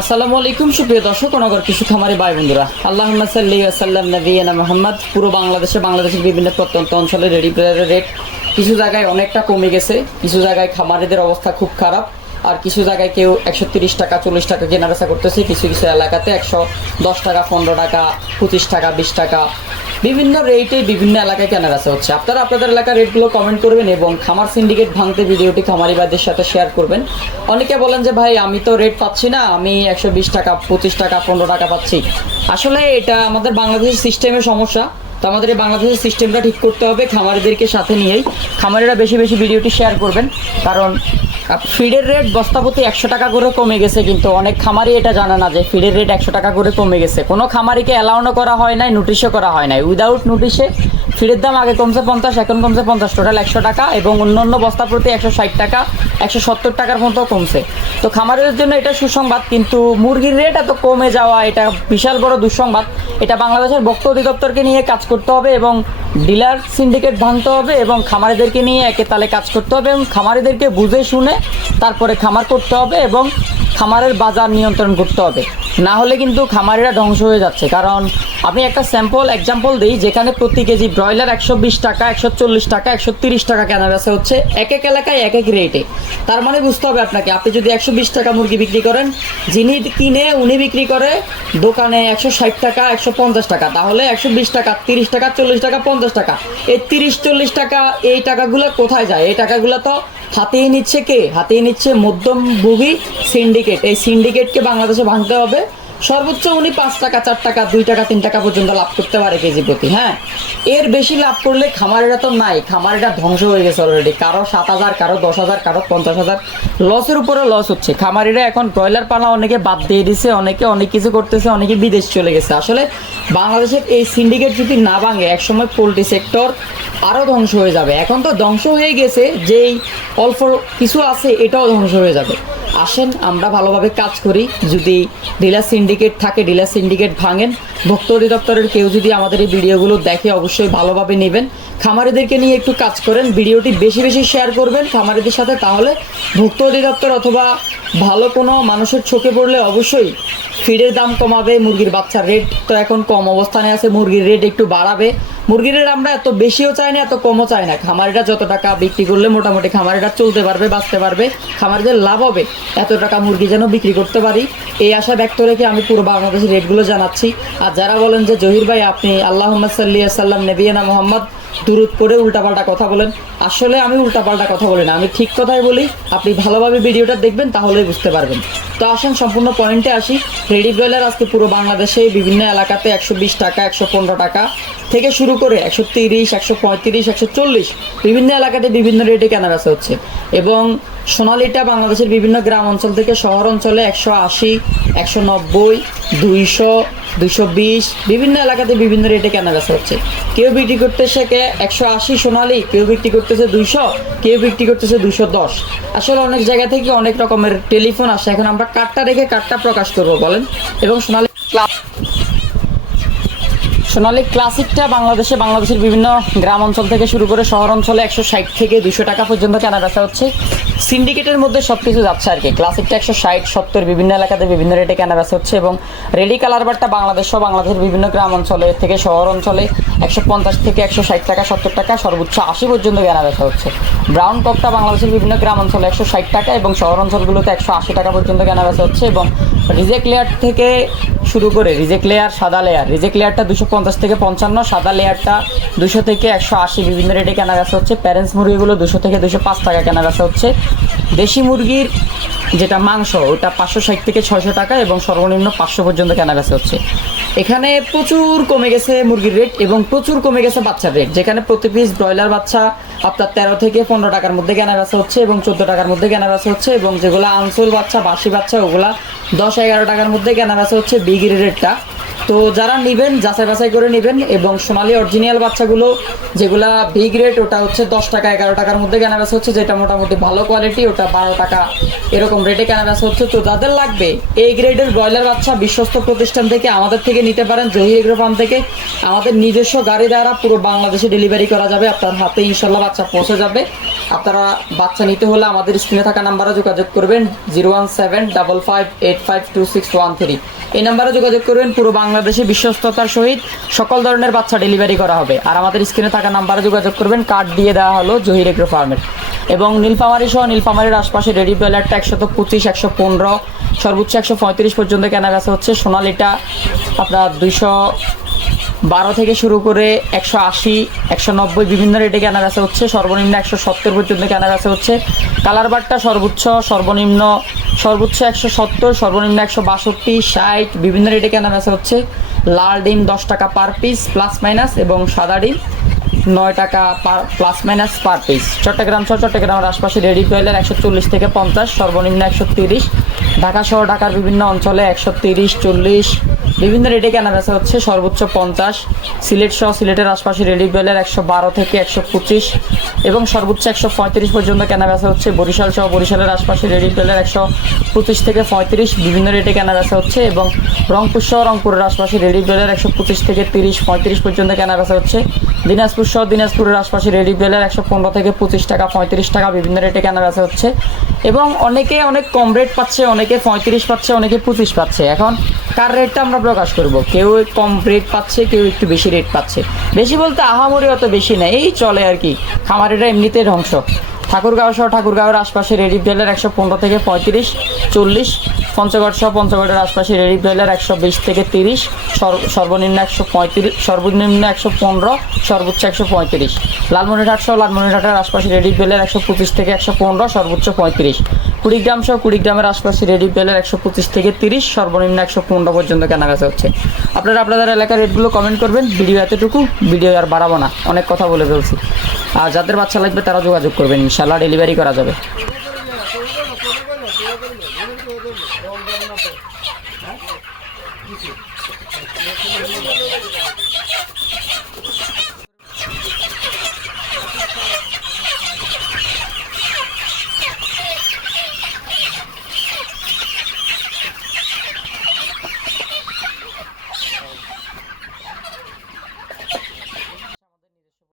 আসসালামু আলাইকুম, সুপ্রিয় দর্শক নগর কিছু খামারি ভাই বন্ধুরা। আল্লাহ সাল্লি আসাল্লাম নবীনা মোহাম্মদ। পুরো বাংলাদেশে, বাংলাদেশের বিভিন্ন প্রত্যন্ত অঞ্চলে রেডি প্লেয়ারের রেট কিছু জায়গায় অনেকটা কমে গেছে। কিছু জায়গায় খামারিদের অবস্থা খুব খারাপ। আর কিছু জায়গায় কেউ একশো তিরিশ টাকা, চল্লিশ টাকা কেনা বেচা করতেছে। কিছু কিছু এলাকাতে একশো দশ টাকা, পনেরো টাকা, পঁচিশ টাকা, বিশ টাকা বিভিন্ন রেটে বিভিন্ন এলাকায় কেনা বেচা হচ্ছে। আপনারা আপনাদের এলাকার রেটগুলো কমেন্ট করবেন এবং খামার সিন্ডিকেট ভাঙতে ভিডিওটি খামারিবাদের সাথে শেয়ার করবেন। অনেকে বলেন যে, ভাই, আমি তো রেট পাচ্ছি না, আমি একশো বিশ টাকা, পঁচিশ টাকা, পনেরো টাকা পাচ্ছি। আসলে এটা আমাদের বাংলাদেশের সিস্টেমের সমস্যা। তো আমাদের এই বাংলাদেশের সিস্টেমটা ঠিক করতে হবে, খামারিদেরকে সাথে নিয়েই। খামারিরা বেশি বেশি ভিডিওটি শেয়ার করবেন, কারণ ফিডের রেট বস্তাপতি একশো টাকা করে কমে গেছে, কিন্তু অনেক খামারি এটা জানে না যে ফিডের রেট একশো টাকা করে কমে গেছে। কোনো খামারিকে অ্যালাউনও করা হয় নাই নোটিশও করা হয় নাই। উইদাউট নোটিশে ফিডের দাম আগে কমছে পঞ্চাশ, এখন কমছে পঞ্চাশ। টোটাল একশো টাকা এবং অন্য অন্য বস্তা প্রতি একশো ষাট টাকা, একশো সত্তর টাকার মতো কমছে। তো খামারের জন্য এটা সুসংবাদ, কিন্তু মুরগির রেট এত কমে যাওয়া, এটা বিশাল বড় দুঃসংবাদ। এটা বাংলাদেশের ভক্ত অধিদপ্তরকে নিয়ে কাজ করতে হবে এবং ডিলার সিন্ডিকেট ভাঙতে হবে এবং খামারিদেরকে নিয়ে একে তালে কাজ করতে হবে এবং খামারিদেরকে বুঝে শুনে তারপরে খামার করতে হবে এবং খামারের বাজার নিয়ন্ত্রণ করতে হবে। না হলে কিন্তু খামারিরা ধ্বংস হয়ে যাচ্ছে। কারণ আমি একটা স্যাম্পল এক্সাম্পল দিই, যেখানে প্রতি কেজি ব্রয়লার একশো বিশ টাকা, একশো চল্লিশ টাকা, একশো তিরিশ টাকা কেনা বেচা হচ্ছে এক এক এলাকায় এক এক রেটে তার মানে বুঝতে হবে আপনাকে, আপনি যদি একশো বিশ টাকা মুরগি বিক্রি করেন, যিনি কিনে উনি বিক্রি করে, দোকানে একশো ষাট টাকা, একশো পঞ্চাশ টাকা, তাহলে একশো বিশ টাকা, তিরিশ টাকা, চল্লিশ টাকা, পঞ্চাশ টাকা। এই তিরিশ, চল্লিশ টাকা, এই টাকাগুলো কোথায় যায়? এই টাকাগুলো তো হাতিয়ে নিচ্ছে কে? হাতিয়ে নিচ্ছে মধ্যমভোগী সিন্ডিকেট এই সিন্ডিকেটকে বাংলাদেশে ভাঙতে হবে। সর্বোচ্চ উনি পাঁচ টাকা, চার টাকা, দুই টাকা, তিন টাকা পর্যন্ত লাভ করতে পারে কেজি প্রতি হ্যাঁ? এর বেশি লাভ করলে খামারেরা তো নাই, খামারেরা ধ্বংস হয়ে গেছে অলরেডি কারও সাত হাজার, কারও দশ হাজার, কারও পঞ্চাশ হাজার। লসের উপরে লস হচ্ছে। খামারিরা এখন ব্রয়লার পালা অনেকে বাদ দিয়ে দিছে, অনেকে অনেক কিছু করতেছে, অনেকে বিদেশ চলে গেছে। আসলে বাংলাদেশের এই সিন্ডিকেট যদি না ভাঙে, একসময় পোলট্রি সেক্টর আরও ধ্বংস হয়ে যাবে। এখন তো ধ্বংস হয়ে গেছে, যেই অল্প কিছু আছে, এটাও ধ্বংস হয়ে যাবে। আসেন, আমরা ভালোভাবে কাজ করি। যদি ডিলার সিন্ডিকেট থাকে, ডিলার সিন্ডিকেট ভাঙেন। ভক্ত অধিদপ্তরের কেউ যদি আমাদের এই ভিডিওগুলো দেখে অবশ্যই ভালোভাবে নেবেন। খামারিদেরকে নিয়ে একটু কাজ করেন, ভিডিওটি বেশি বেশি শেয়ার করবেন খামারিদের সাথে, তাহলে ভক্ত অধিদপ্তর অথবা ভালো কোনো মানুষের চোখে পড়লে অবশ্যই ফিডের দাম কমাবে, মুরগির বাচ্চার রেট তো এখন কম অবস্থানে আছে, মুরগির রেট একটু বাড়াবে। মুরগির রেট আমরা এত বেশিও চাই না, এত কমও চাই না। খামারিটা যত টাকা বিক্রি করলে মোটামুটি খামারিটা চলতে পারবে, বাঁচতে পারবে, খামারিদের লাভ হবে। এত টাকা মুরগি যেন বিক্রি করতে পারি? এই আশা ব্যক্ত রেখে আমি পুরো বাংলাদেশের রেটগুলো জানাচ্ছি। আর যারা বলেন যে, জহির ভাই, আপনি আল্লাহ সাল্লি সাল্লাম নেবিয়ানা মোহাম্মদ দুরুদ করে উল্টাপাল্টা কথা বলেন। আসলে আমি উল্টাপাল্টা কথা বলি না, আমি ঠিক কথাই বলি। আপনি ভালোভাবে ভিডিওটা দেখবেন, তাহলেই বুঝতে পারবেন। তো আসেন, সম্পূর্ণ পয়েন্টে আসি। রেডি ব্রয়লার আজকে পুরো বাংলাদেশে, বিভিন্ন এলাকাতে একশো বিশ টাকা, একশো পনেরো টাকা থেকে শুরু করে একশো তিরিশ, একশো পঁয়ত্রিশ, একশো চল্লিশ বিভিন্ন এলাকাতে বিভিন্ন রেটে কেনা বেচা হচ্ছে। এবং সোনালিটা বাংলাদেশের বিভিন্ন গ্রাম অঞ্চল থেকে শহর অঞ্চলে একশো আশি, একশো নব্বই, দুইশো দুশো বিশ, বিভিন্ন এলাকাতে বিভিন্ন রেটে কেনা বেচা হচ্ছে। কেউ বিক্রি করতেছে কে একশো আশি সোনালি, কেউ বিক্রি করতেছে দুইশো, কেউ বিক্রি করতেছে দুশো দশ। আসলে অনেক জায়গা থেকে অনেক রকমের টেলিফোন আসে। এখন আমরা কার্ডটা রেখে কার্ডটা প্রকাশ করব, বলেন। এবং সোনালি সোনালি ক্লাসিকটা বাংলাদেশে, বাংলাদেশের বিভিন্ন গ্রাম অঞ্চল থেকে শুরু করে শহর অঞ্চলে একশো ষাট থেকে দুশো টাকা পর্যন্ত কেনা বেচা হচ্ছে। সিন্ডিকেটের মধ্যে সব কিছু যাচ্ছে আর কি। ক্লাসিকটা একশো ষাট, সত্তর, বিভিন্ন এলাকাতে বিভিন্ন রেটে কেনা বেচা হচ্ছে এবং রেডি কালার বারটা বাংলাদেশ সহ বাংলাদেশের বিভিন্ন গ্রাম অঞ্চলে থেকে শহর অঞ্চলে একশো পঞ্চাশ থেকে একশো ষাট টাকা, সত্তর টাকা, সর্বোচ্চ আশি পর্যন্ত কেনা বেচা হচ্ছে। ব্রাউন কপটা বাংলাদেশের বিভিন্ন গ্রাম অঞ্চলে একশো ষাট টাকা এবং শহর অঞ্চলগুলোতে একশো আশি টাকা পর্যন্ত কেনা বেচা হচ্ছে এবং রিজেক্ট লেয়ার থেকে শুরু করে রিজেক্ট লেয়ার সাদা লেয়ার রিজেক্ট লেয়ারটা দুশো পঞ্চাশ থেকে পঞ্চান্ন, সাদা লেয়ারটা দুশো থেকে একশো আশি বিভিন্ন রেটে কেনা বেচা হচ্ছে। প্যারেন্টস মুরগিগুলো দুশো থেকে দুশো পাঁচ টাকা কেনা বেচা হচ্ছে। দেশি মুরগির যেটা মাংস, ওটা পাঁচশো ষাট থেকে ছয়শো টাকা এবং সর্বনিম্ন পাঁচশো পর্যন্ত কেনা বেচা হচ্ছে। এখানে প্রচুর কমে গেছে মুরগির রেট এবং প্রচুর কমে গেছে বাচ্চার রেট যেখানে প্রতি পিস ব্রয়লার বাচ্চা আপনার তেরো থেকে পনেরো টাকার মধ্যে কেনা বেচা হচ্ছে এবং চোদ্দ টাকার মধ্যে কেনা বেচা হচ্ছে এবং যেগুলো আনসোল বাচ্চা, বাসি বাচ্চা, ওগুলা দশ এগারো টাকার মধ্যে কেনা বেচা হচ্ছে বিগ রেটটা তো যারা নেবেন, যাচাই বাছাই করে নেবেন এবং সোনালি অরিজিনাল বাচ্চাগুলো, যেগুলা বিগ রেট ওটা হচ্ছে দশ টাকা, এগারো টাকার মধ্যে কেনা হচ্ছে, যেটা মোটামুটি ভালো কোয়ালিটি ওটা বারো টাকা, এরকম রেটে কেনা হচ্ছে। তো যাদের লাগবে এই গ্রেডের ব্রয়লার বাচ্চা বিশ্বস্ত প্রতিষ্ঠান থেকে আমাদের থেকে নিতে পারেন জহি এগ্রো ফার্ম থেকে। আমাদের নিজস্ব গাড়ি দ্বারা পুরো বাংলাদেশে ডেলিভারি করা যাবে, আপনার হাতে ইনশাল্লাহ বাচ্চা পৌঁছে যাবে। আপনারা বাচ্চা নিতে হলে আমাদের স্ক্রিনে থাকা নাম্বারে যোগাযোগ করবেন zero one seven double five eight five two six one three. এই নাম্বারে যোগাযোগ করবেন, পুরো বাংলাদেশে বিশ্বস্ততার সহিত সকল ধরনের বাচ্চা ডেলিভারি করা হবে। আর আমাদের স্ক্রিনে থাকা নাম্বারে যোগাযোগ করবেন কার্ড দিয়ে দেওয়া হলো জহির এগ্রো ফার্মের। এবং নীলফামারি সহ নীলফামারির আশপাশে রেডি ব্রয়লারটা একশত পঁচিশ একশো পনেরো, সর্বোচ্চ একশো পঁয়ত্রিশ পর্যন্ত কেনা হচ্ছে সোনালিটা আপনার দুইশো বারো থেকে শুরু করে একশো আশি, একশো নব্বই বিভিন্ন রেটে কেনা বেচা হচ্ছে। সর্বনিম্ন একশো সত্তর পর্যন্ত কেনা বেচা হচ্ছে। কালার বারটা সর্বোচ্চ, সর্বনিম্ন সর্বোচ্চ একশো সত্তর, সর্বনিম্ন একশো বাষট্টি, ষাট, বিভিন্ন রেটে কেনা বেচা হচ্ছে। লাল ডিম দশ টাকা পার পিস প্লাস মাইনাস এবং সাদা ডিম নয় টাকা per plus minus per piece Chittagong সহ চট্টগ্রামের আশপাশে রেডি ব্রয়লার একশো চল্লিশ থেকে পঞ্চাশ, সর্বনিম্ন একশো তিরিশ ঢাকা সহ ঢাকার বিভিন্ন অঞ্চলে একশো তিরিশ, চল্লিশ, বিভিন্ন রেটে কেনা বেচা হচ্ছে সর্বোচ্চ পঞ্চাশ, সিলেট সহ সিলেটের আশপাশে রেডি ব্রয়লার একশো বারো থেকে একশো পঁচিশ এবং সর্বোচ্চ একশো পঁয়ত্রিশ পর্যন্ত কেনা বেচা হচ্ছে বরিশাল সহ বরিশালের আশপাশে রেডি ব্রয়লার একশো পঁচিশ থেকে পঁয়ত্রিশ, বিভিন্ন রেটে কেনা বেচা হচ্ছে এবং রংপুর সহ রংপুরের আশপাশে রেডি ব্রয়লার একশো পঁচিশ থেকে তিরিশ, পঁয়ত্রিশ পর্যন্ত কেনা বেচা হচ্ছে দিনাজপুর সহ দিনাজপুরের আশপাশে রেডি বেলার একশো পনেরো থেকে পঁচিশ টাকা, পঁয়ত্রিশ টাকা বিভিন্ন রেটে কেনা বেচা হচ্ছে। এবং অনেকে অনেক কম রেট পাচ্ছে, অনেকে পঁয়ত্রিশ পাচ্ছে, অনেকে পঁচিশ পাচ্ছে। এখন কার রেটটা আমরা প্রকাশ করব? কেউ কম রেট পাচ্ছে, কেউ একটু বেশি রেট পাচ্ছে। বেশি বলতে আহামরি অত বেশি না, এই চলে আর কি। খামারিটা এমনিতে ধ্বংস। ঠাকুরগাঁও সহ ঠাকুরগাঁওয়ের আশপাশে রেডি ব্রয়লার একশো পনেরো থেকে পঁয়ত্রিশ, চল্লিশ, পঞ্চগড় সহ পঞ্চগড়ের আশপাশে রেডি ব্রয়লার একশো বিশ থেকে তিরিশ সর্ব- সর্বনিম্ন একশো পঁয়ত্রিশ, সর্বনিম্ন একশো পনেরো, সর্বোচ্চ একশো পঁয়ত্রিশ। লালমনিরহাট সহ লালমনিরহাটের আশপাশে রেডি ব্রয়লার একশো পঁচিশ থেকে একশো পনেরো, সর্বোচ্চ পঁয়ত্রিশ। কুড়িগ্রাম সহ কুড়িগ্রামের আশপাশে রেডি পেলের একশো পঁচিশ থেকে তিরিশ, সর্বনিম্ন একশো পনেরো পর্যন্ত কেনা বেচা হচ্ছে। আপনারা আপনাদের এলাকার রেটগুলো কমেন্ট করবেন। ভিডিও এতটুকু, ভিডিও আর বাড়াবো না। অনেক কথা বলে ফেলছি। আর যাদের বাচ্চা লাগবে তারা যোগাযোগ করবেন ইনশাল্লাহ ডেলিভারি করা যাবে।